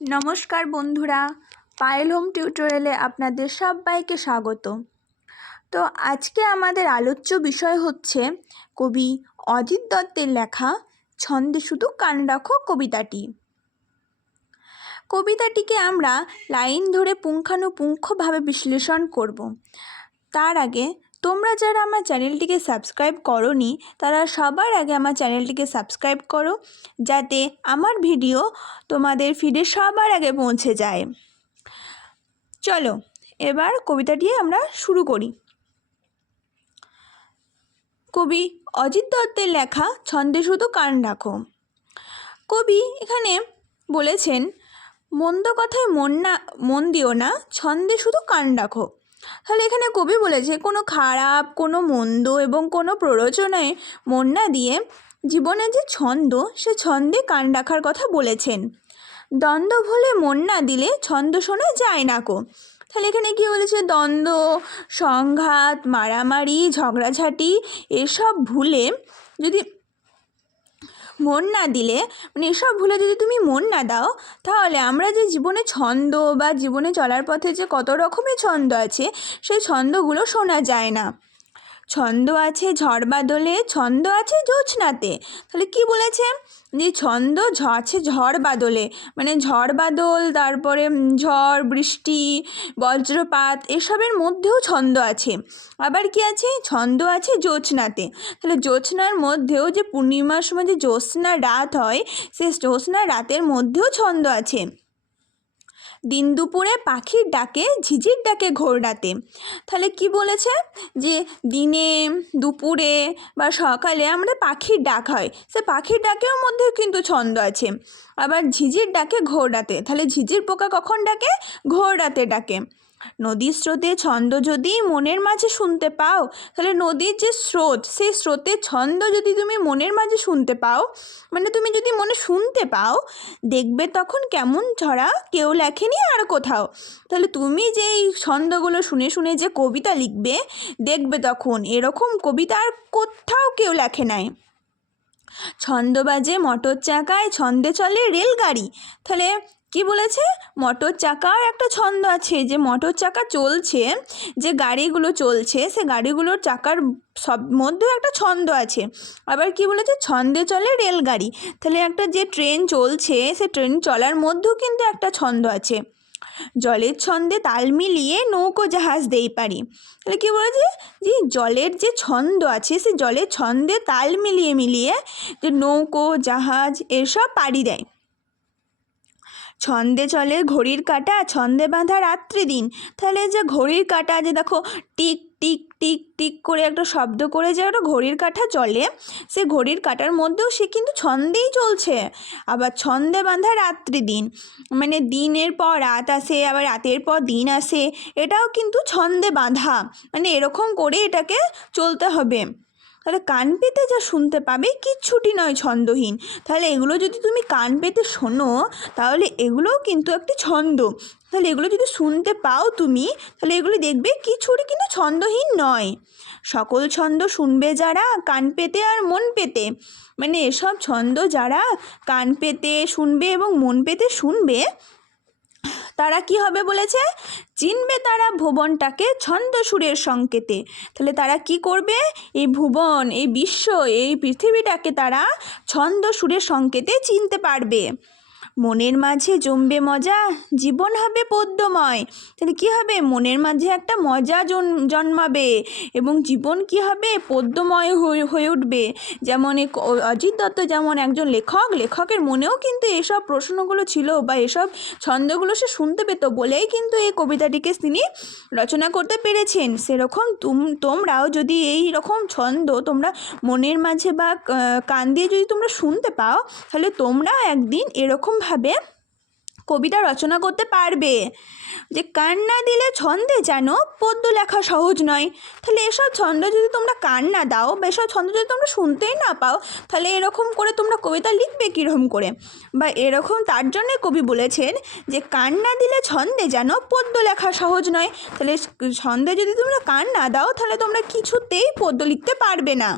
নমস্কার বন্ধুরা, পায়েল হোম টিউটোরিয়ালে আপনাদের সবাইকে স্বাগত। তো আজকে আমাদের আলোচ্য বিষয় হচ্ছে কবি অজিত দত্তের লেখা ছন্দে শুধু কান রাখো কবিতাটি। কবিতাটিকে আমরা লাইন ধরে পুঙ্খানুপুঙ্খভাবে বিশ্লেষণ করব। তার আগে তোমরা যারা আমার চ্যানেলটিকে সাবস্ক্রাইব করোনি তারা সবার আগে আমার চ্যানেলটিকে সাবস্ক্রাইব করো, যাতে আমার ভিডিও তোমাদের ফিডে সবার আগে পৌঁছে যায়। চলো এবার কবিতাটি আমরা শুরু করি। কবি অজিত দত্তের লেখা ছন্দে শুধু কান রাখো। কবি এখানে বলেছেন, মন্দ কথায় মন দিও না, ছন্দে শুধু কান রাখো। তাহলে এখানে কবি বলেছে কোনো খারাপ, কোনো মন্দ এবং কোনো প্ররোচনায় মন না দিয়ে জীবনে যে ছন্দ, সে ছন্দে কান রাখার কথা বলেছেন। দ্বন্দ্ব ভুলে মন না দিলে ছন্দ শোনা যায় না কো। তাহলে এখানে কী বলেছে, দ্বন্দ্ব, সংঘাত, মারামারি, ঝগড়াঝাটি এসব ভুলে যদি মন না দিলে, মানে এসব ভুলে যদি তুমি মন না দাও, তাহলে আমরা যে জীবনে ছন্দ বা জীবনে চলার পথে যে কত রকমের ছন্দ আছে, সেই ছন্দগুলো শোনা যায় না। ছন্দ আছে ঝড় বাদলে, ছন্দ আছে জ্যোৎস্নাতে। তাহলে কি বলেছে, যে ছন্দ আছে ঝড় বাদলে, মানে ঝড় বাদল, তারপরে ঝড় বৃষ্টি বজ্রপাত এসবের মধ্যেও ছন্দ আছে। আবার কি আছে, ছন্দ আছে জ্যোৎস্নাতে। তাহলে জ্যোৎস্নার মধ্যেও যে পূর্ণিমার সময় যে জ্যোৎস্না রাত হয়, সে জ্যোৎস্না রাতের মধ্যেও ছন্দ আছে। দিন দুপুরে পাখির ডাকে, ঝিঝির ডাকে ঘোর রাতে। তাহলে কি বলেছে, যে দিনে, দুপুরে বা সকালে আমাদের পাখির ডাক হয়, সে পাখির ডাকের মধ্যেও কিন্তু ছন্দ আছে। আবার ঝিঝির ডাকে ঘোর রাতে, তাহলে ঝিঝির পোকা কখন ডাকে, ঘোর রাতে ডাকে। নদীর স্রোতে ছন্দ যদি মনের মাঝে শুনতে পাও, তাহলে নদীর যে স্রোত, সেই স্রোতের ছন্দ যদি তুমি মনের মাঝে শুনতে পাও, মানে তুমি যদি মনে শুনতে পাও, দেখবে তখন কেমন ছড়া কেউ লেখেনি আর কোথাও। তাহলে তুমি যে এই ছন্দগুলো শুনে শুনে যে কবিতা লিখবে, দেখবে তখন এরকম কবিতা আর কোথাও কেউ লেখে নাই। ছন্দ বাজে মোটর চাকায়, ছন্দে চলে রেলগাড়ি। তাহলে কি বলেছে, মোটর চাকার একটা ছন্দ আছে, যে মোটর চাকা চলছে, যে গাড়িগুলো চলছে, সে গাড়িগুলোর চাকার সব মধ্যেও একটা ছন্দ আছে। আবার কি বলেছে, ছন্দে চলে রেলগাড়ি। তাহলে একটা যে ট্রেন চলছে, সে ট্রেন চলার মধ্যেও কিন্তু একটা ছন্দ আছে। জলের ছন্দে তাল মিলিয়ে নৌকো জাহাজ দেই পারি। তাহলে কী বলেছে, যে জলের যে ছন্দ আছে, সে জলের ছন্দে তাল মিলিয়ে মিলিয়ে যে নৌকো জাহাজ এসব পাড়ি দেয়। ছন্দে চলে ঘড়ির কাঁটা, ছন্দে বাঁধা রাত্রি দিন। তাহলে যে ঘড়ির কাঁটা, যে দেখো টিক টিক টিক টিক করে একটা শব্দ করে যে একটা ঘড়ির কাঁটা চলে, সে ঘড়ির কাঁটার মধ্যেও সে কিন্তু ছন্দেই চলছে। আবার ছন্দে বাঁধা রাত্রি দিন, মানে দিনের পর রাত আসে, আবার রাতের পর দিন আসে, এটাও কিন্তু ছন্দে বাঁধা, মানে এরকম করে এটাকে চলতে হবে। তাহলে কান পেতে যা শুনতে পাবে কিচ্ছুটি নয় ছন্দহীন। তাহলে এগুলো যদি তুমি কান পেতে শোনো, তাহলে এগুলোও কিন্তু একটি ছন্দ। তাহলে এগুলো যদি শুনতে পাও তুমি, তাহলে এগুলো দেখবে কিছুটি কিন্তু ছন্দহীন নয়। সকল ছন্দ শুনবে যারা কান পেতে আর মন পেতে, মানে এসব ছন্দ যারা কান পেতে শুনবে এবং মন পেতে শুনবে, তারা কি হবে বলেছে, চিনবে তারা ভুবনটাকে ছন্দ সুরের সংকেতে। তাহলে তারা কি করবে, এই ভুবন, এই বিশ্ব, এই পৃথিবীটাকে তারা ছন্দ সুরের সংকেতে চিনতে পারবে। মনের মাঝে জমবে মজা, জীবন হবে পদ্যময়। তাহলে কী হবে, মনের মাঝে একটা মজা জন্মাবে এবং জীবন কি হবে, পদ্যময় হয়ে উঠবে। যেমন অজিত দত্ত যেমন একজন লেখকের মনেও কিন্তু এসব প্রশ্নগুলো ছিল, বা এসব ছন্দগুলো সে শুনতে পেত বলেই কিন্তু এই কবিতাটিকে তিনি রচনা করতে পেরেছেন। সেরকম তোমরাও যদি এই রকম ছন্দ তোমরা মনের মাঝে বা কান দিয়ে যদি তোমরা শুনতে পাও, তাহলে তোমরা একদিন এরকমভাবে কবিতা রচনা করতে পারবে। যে কান না দিলে ছন্দে যেন পদ্য লেখা সহজ নয়। তাহলে এসব ছন্দ যদি তোমরা কান না দাও, বা এসব ছন্দ যদি তোমরা শুনতেই না পাও, তাহলে এরকম করে তোমরা কবিতা লিখবে কীরকম করে, বা এরকম তার জন্যে কবি বলেছেন যে কান না দিলে ছন্দে যেন পদ্য লেখা সহজ নয়। তাহলে ছন্দে যদি তোমরা কান না দাও, তাহলে তোমরা কিছুতেই পদ্য লিখতে পারবে না।